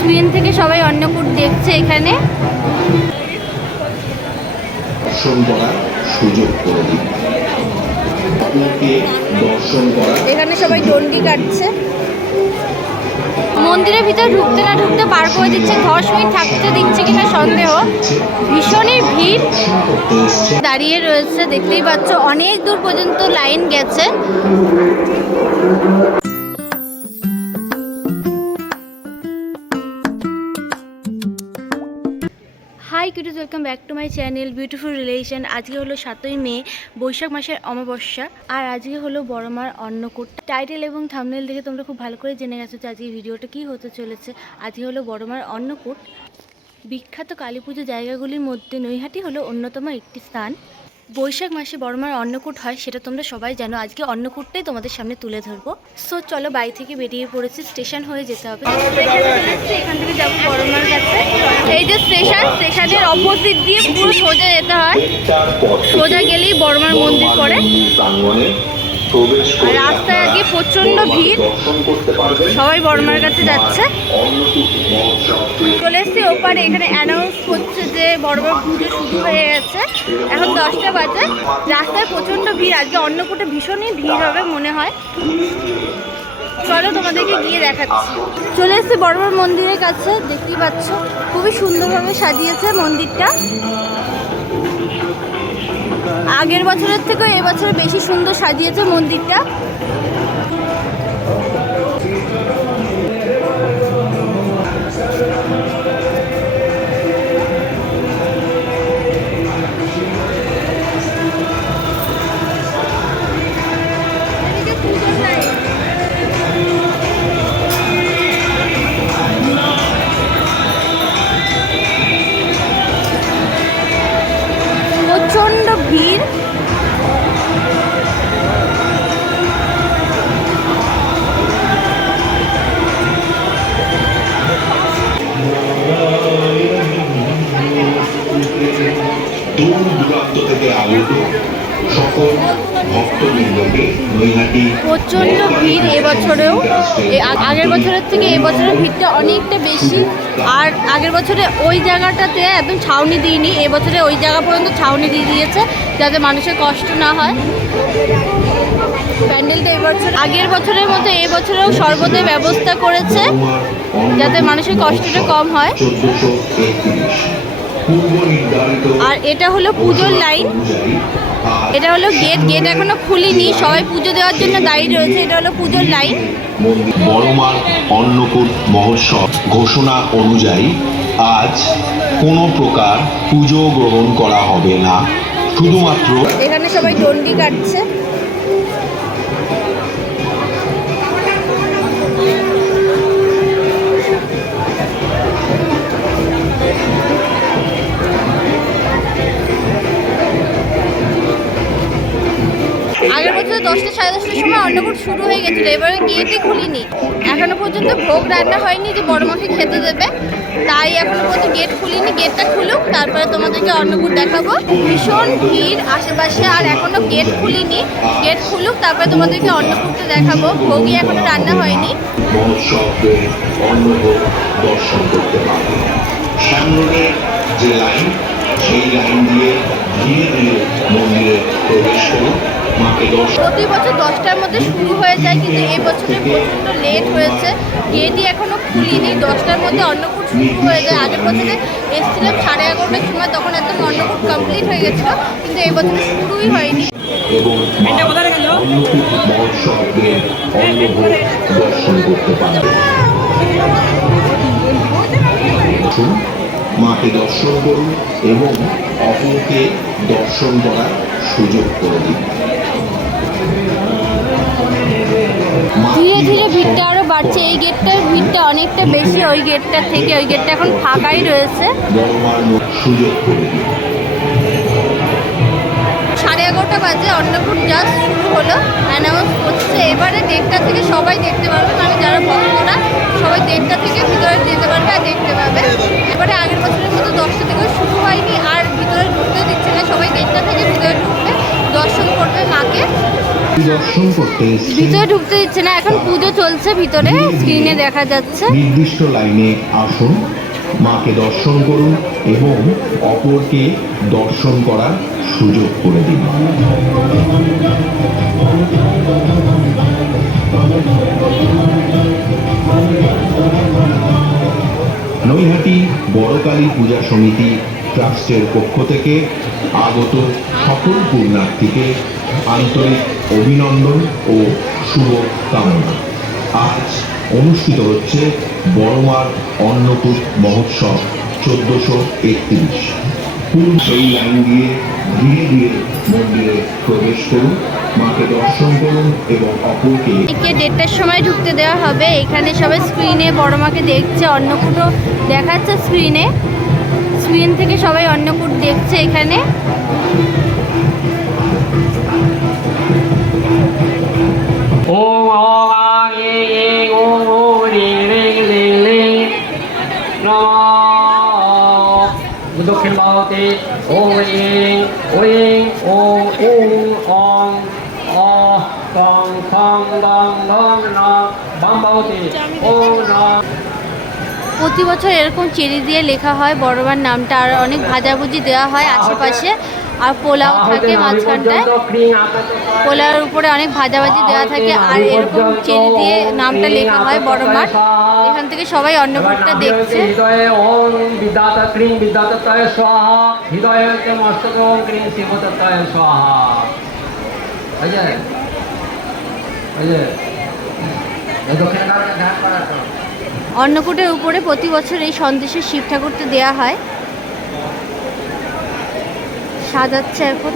Train থেকে সবাই অন্নকূট দেখছে এখানে। দর্শন করার সুযোগ করে দিন। আপনাকে দর্শন করা। এখানে সবাই ডন্ডি কাটছে। মন্দিরের ভিতরে ঢুকতে না ঢুকতে পার করে দিচ্ছে, 10 মিনিট থাকতে দিচ্ছে কিনা সন্দেহ। ভীষণই ভিড়, দাঁড়িয়ে রয়েছে, দেখতেই পাচ্ছ অনেক দূর পর্যন্ত লাইন গেছে। Hi cuties, welcome back to my channel beautiful relation. আজকে হলো 7ই মে, বৈশাখ মাসের অমাবস্যা, আর আজকে হলো বড় মার অন্নকূট। টাইটেল এবং থাম্বনেল দেখে তোমরা খুব ভালো করে জেনে গেছো যে আজকে ভিডিওটা কী হতে চলেছে। আজকে হলো বড় মার অন্নকূট। বিখ্যাত কালী পুজো জায়গাগুলির মধ্যে নৈহাটি হলো অন্যতম একটি স্থান। বৈশাখ মাসে বড় মার অন্নকূট হয়, সেটা তোমরা সবাই জানো। আজকে অন্নকূটটাই তোমাদের সামনে তুলে ধরবো। সো চলো, বাড়ি থেকে বেরিয়ে পড়েছি, স্টেশন হয়ে যেতে হবে। এখান থেকে যাবো বড় মার কাছে। এই যে স্টেশনের অপোজিট দিয়ে পুরো সোজা যেতে হয়, সোজা গেলেই বড় মার মন্দির পড়ে। আর রাস্তায় আজকে প্রচন্ড ভিড়, সবাই বড় মার কাছে যাচ্ছে। চলে এসছি ওপারে, এখানে অ্যানাউন্স করছে যে বড় মার পুজো শুরু হয়ে গেছে। এখন 10টা বাজে, রাস্তায় প্রচন্ড ভিড়। আজকে অন্নকূটে ভীষণই ভিড় হবে মনে হয়। চলো তোমাদেরকে গিয়ে দেখাচ্ছি। চলে এসছি বড় মার মন্দিরের কাছে, দেখতেই পাচ্ছ খুবই সুন্দরভাবে সাজিয়েছে মন্দিরটা। আগের বছরের থেকে এবছরে বেশি সুন্দর সাজিয়েছে মন্দিরটা। প্রচন্ড ভিড়। দূর দূরান্ত থেকে আগত সকল ভক্তবৃন্দকে নৈহাটি প্রচন্ড ভিড় এবছরেও। আগের বছরের থেকে এবছরের ভিড়টা অনেকটা বেশি। আর আগের বছরে ওই জায়গাটাতে একদম ছাউনি দিইনি, এবছরে ওই জায়গা পর্যন্ত ছাউনি দিয়ে দিয়েছে যাতে মানুষের কষ্ট না হয়। প্যান্ডেলটা এবছর আগের বছরের মতো এবছরেও শরবতের ব্যবস্থা করেছে যাতে মানুষের কষ্টটা কম হয়। আর এটা হলো পুজোর লাইন, এটা হলো গেট। গেট এখনো খুলিনি, সবাই পুজো দেওয়ার জন্য দাঁড়িয়ে রয়েছে। এটা হলো পুজোর লাইন। বড় মার অন্নকূট মহোৎসব ঘোষণা অনুযায়ী আজ কোনো প্রকার পুজো গ্রহণ করা হবে না, শুধুমাত্র এখানে সবাই ডন্ডি কাটছে। আগের বছর 10টা সাড়ে 10টার সময় অন্নকূট শুরু হয়ে গেছিলো, এবারে গেটই খুলিনি। এখনো পর্যন্ত ভোগ রান্না হয়নি যে বড় মাকে খেতে দেবে, তাই এখনো পর্যন্ত গেট খুলিনি। গেটটা খুলুক, তারপরে তোমাদেরকে অন্নকূট দেখাবো। ভীষণ ভিড় আশেপাশে, আর এখনো গেট খুলিনি। গেট খুলুক, তারপরে তোমাদেরকে অন্নকূটটা দেখাবো। ভোগই এখনো রান্না হয়নি। দর্শন করতে পারবে। সামনে যে লাইন, সেই লাইন দিয়ে ধীরে ধীরে মন্দিরে প্রবেশ করুন। প্রতি বছর 10টার মধ্যে শুরু হয়ে যায়, কিন্তু এবছরে প্রচণ্ড লেট হয়েছে। গেটই এখনো খুলিনি, 10টার মধ্যে অন্নকূট শুরু হয়ে যায়। আগের বছরে এসেছিলাম 11:30টার সময়, তখন একদম অন্নকূট কমপ্লিট হয়ে গেছিলো, কিন্তু এবছরে শুরুই হয়নি। দর্শন করতে পারবে। মাকে দর্শন করুন এবং অপরকে দর্শন করার সুযোগ করে দিন। ধীরে ধীরে ভিড়টা আরো বাড়ছে। এই গেটটার ভিড়টা অনেকটা বেশি ওই গেটটার থেকে। ওই গেটটা এখন ফাঁকাই রয়েছে। 11:30 বাজে, অন্নকূট জাস্ট শুরু হলো, অ্যানাউন্স করছে। এবারে 1:30 থেকে সবাই দেখতে পারবে, মানে যারা ভক্তরা সবাই 1:30 থেকে ভিতরে যেতে পারবে আর দেখতে পাবে। এবারে আগের বছরের মতো 10টা থেকে শুরু হয়নি, আর ভিতরে ঢুকতে দিচ্ছে না। সবাই 1:30 থেকে ভিতরে ঢুকবে, দর্শন করবে মাকে। দর্শন করতে এসেছেন। ভিতরে ঢুকতে দিচ্ছে না, এখন পুজো চলছে ভিতরে, স্ক্রিনে দেখা যাচ্ছে। নির্দিষ্ট লাইনে আসুন, মাকে দর্শন করুন এবং অপরকে দর্শন করার সুযোগ করে দিন। নৈহাটি বড়কালী পূজা সমিতি ট্রাস্টের পক্ষ থেকে আগত সকল পুণ্যার্থীকে আন্তরিক অভিনন্দন ও শুভ কামনা। আজ অনুষ্ঠিত হচ্ছে বড়মার অন্নকূট মহোৎসব 1431। সেই লাইন দিয়ে ধীরে ধীরে মন্দিরে প্রবেশ করুন, মাকে দর্শন করুন এবং অপরকে। একে 1:30টার সময় ঢুকতে দেওয়া হবে। এখানে সবাই স্ক্রিনে বড় মাকে দেখছে, অন্নকূটও দেখাচ্ছে স্ক্রিন থেকে সবাই অন্নকূট দেখছে এখানে। ওম ওম আ এ এ ওম ওম রে রে লে লে নমঃ দক্ষিণ বাহুতে ওম এং ওং ওম ওম অং অ তং থং দং দং ন বাম বাহুতে ওম নম। প্রতি বছর এরকম চেরি দিয়ে লেখা হয় বড়মার নামটা, আর অনেক ভাজাভুজি দেওয়া হয় আশেপাশে, আর পোলাও থাকে মাঝখানটায়। পোলাওর উপরে অনেক ভাজাভাজি দেওয়া থাকে, আর এরকম চেরি দিয়ে নামটা লেখা হয় বড়মার। এখান থেকে সবাই অন্নকূটটা দেখছে। হৃদয়ে ওম বিদ্যাত ক্রিং বিদ্যাতত্তায় স্বাহা, হৃদয়ে মস্তক ওম ক্রিং শিবতত্তায় স্বাহা। এই যে এই দক্ষিণ কারণে ধ্যান করার তো অন্নকূটের উপরে প্রতি বছর এই সন্দেশের শিব ঠাকুরটা দেওয়া হয়, সাজাচ্ছে এখন।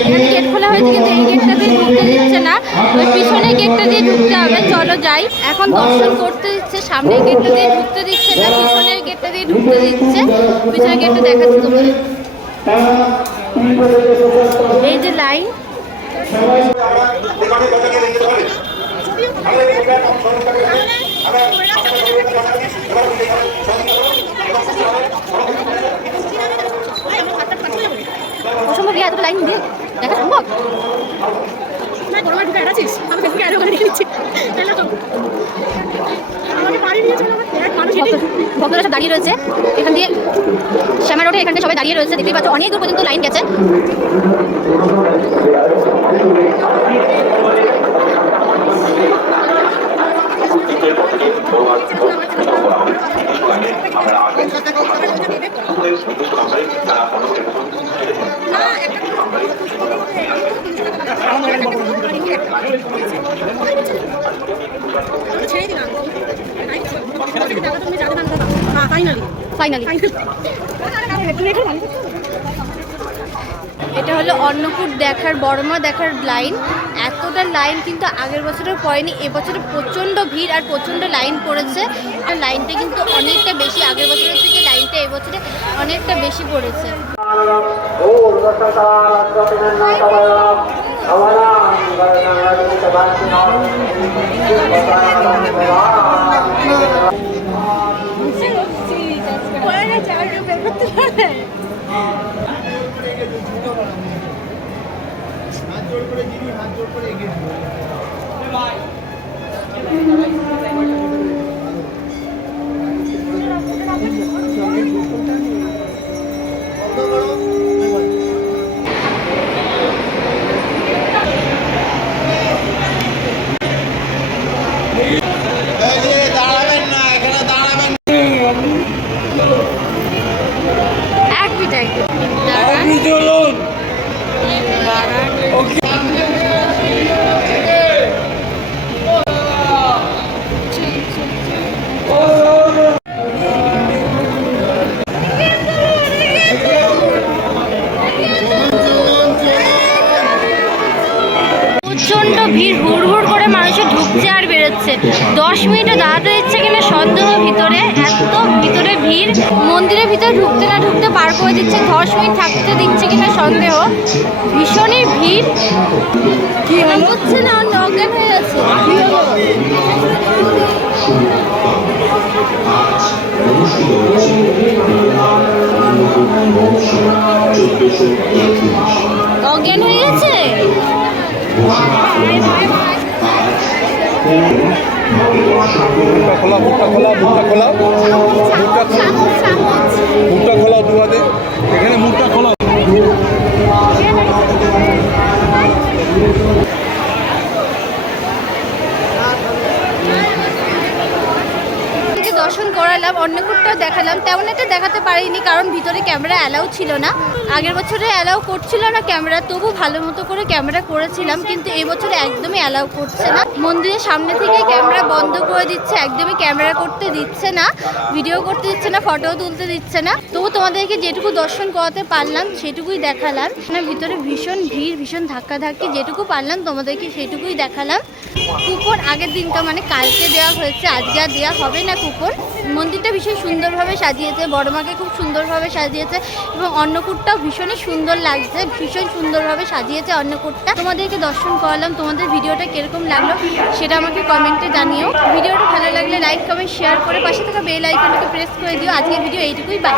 এখানে গেট খোলা হয়েছে, কিন্তু এই গেটটা দিয়ে ঢুকতে দিচ্ছে না, ওই পিছনের গেটটা দিয়ে ঢুকতে হবে। চলো যাই, এখন দর্শন করতে দিচ্ছে, সামনের গেটটা দিয়ে ঢুকতে দিচ্ছে না, পিছনের গেটটা দিয়ে ঢুকতে দিচ্ছে। পিছনের গেটটা দেখাচ্ছে তোমাদের, এই যে লাইন। অসম্ভব, এতটা লাইন দিয়ে দেখা সম্ভব? ভক্তরা সব দাঁড়িয়ে রয়েছে এখান দিয়ে, শ্যামা রোডে এখান থেকে সবাই দাঁড়িয়ে রয়েছে, দেখতেই পাচ্ছ অনেক দূর পর্যন্ত লাইন গেছে। ফাইনালি এটা হলো অন্নকূট দেখার, বড়মা দেখার লাইন। এতটা লাইন কিন্তু আগের বছরের পড়েনি, এবছরে প্রচণ্ড ভিড় আর প্রচণ্ড লাইন পড়েছে। আর লাইনটা কিন্তু অনেকটা বেশি, আগের বছরের থেকে লাইনটা এবছরে অনেকটা বেশি পড়েছে। প্রচণ্ড ভিড়, হুড় হুড় করে মানুষের ঢুকছে আর বেরোচ্ছে। 10 মিনিটও দাঁড়াতে দিচ্ছে কিনা সন্দেহ ভিতরে, এত ভিতরে ভিড়। মন্দিরের ভিতরে ঢুকতে না ঢুকতে পার করে দিচ্ছে, 10 মিনিট থাকতে দিচ্ছে কিনা সন্দেহ। ভীষণই ভিড়, কি হচ্ছে না, অজ্ঞান হয়ে যাচ্ছে। আজ অনুষ্ঠিত হচ্ছে বড়মার অন্নকূট মহোৎসব 1431। অজ্ঞান হয়ে গেছে। ঘোষণা অনুযায়ী আজ মুখটা খোলা, মুখটা খোলা, মুখটা খোলা, মুখটা খোলা, মুখটা খোলা, দু হাতে এখানে মুখটা খোলা। দর্শন করালাম, অন্নকূটটাও দেখালাম। তেমন একটা দেখাতে পারিনি কারণ ভিতরে ক্যামেরা অ্যালাউ ছিল না। আগের বছরে অ্যালাউ করছিল না ক্যামেরা, তবু ভালো মতো করে ক্যামেরা করেছিলাম, কিন্তু এই বছরে একদমই অ্যালাউ করছে না। মন্দিরের সামনে থেকে ক্যামেরা বন্ধ করে দিচ্ছে, একদমই ক্যামেরা করতে দিচ্ছে না, ভিডিও করতে দিচ্ছে না, ফটোও তুলতে দিচ্ছে না। তবু তোমাদেরকে যেটুকু দর্শন করাতে পারলাম সেটুকুই দেখালাম। ভিতরে ভীষণ ভিড়, ভীষণ ধাক্কাধাক্কি, যেটুকু পারলাম তোমাদেরকে সেটুকুই দেখালাম। কুপন আগের দিনটা মানে কালকে দেওয়া হয়েছে, আজকে আর দেওয়া হবে না কুপন। মন্দিরটা ভীষণ সুন্দরভাবে সাজিয়েছে, বড়মাকে খুব সুন্দরভাবে সাজিয়েছে এবং অন্নকূটটাও ভীষণই সুন্দর লাগছে, ভীষণ সুন্দরভাবে সাজিয়েছে অন্নকূটটা। তোমাদেরকে দর্শন করালাম, তোমাদের ভিডিওটা কিরকম লাগলো সেটা আমাকে কমেন্টে জানিও। ভিডিওটা ভালো লাগলে লাইক, কমেন্ট, শেয়ার করে পাশে থাকা বেল আইকনটাকে প্রেস করে দিও। আজকের ভিডিও এইটুকুই, বাই।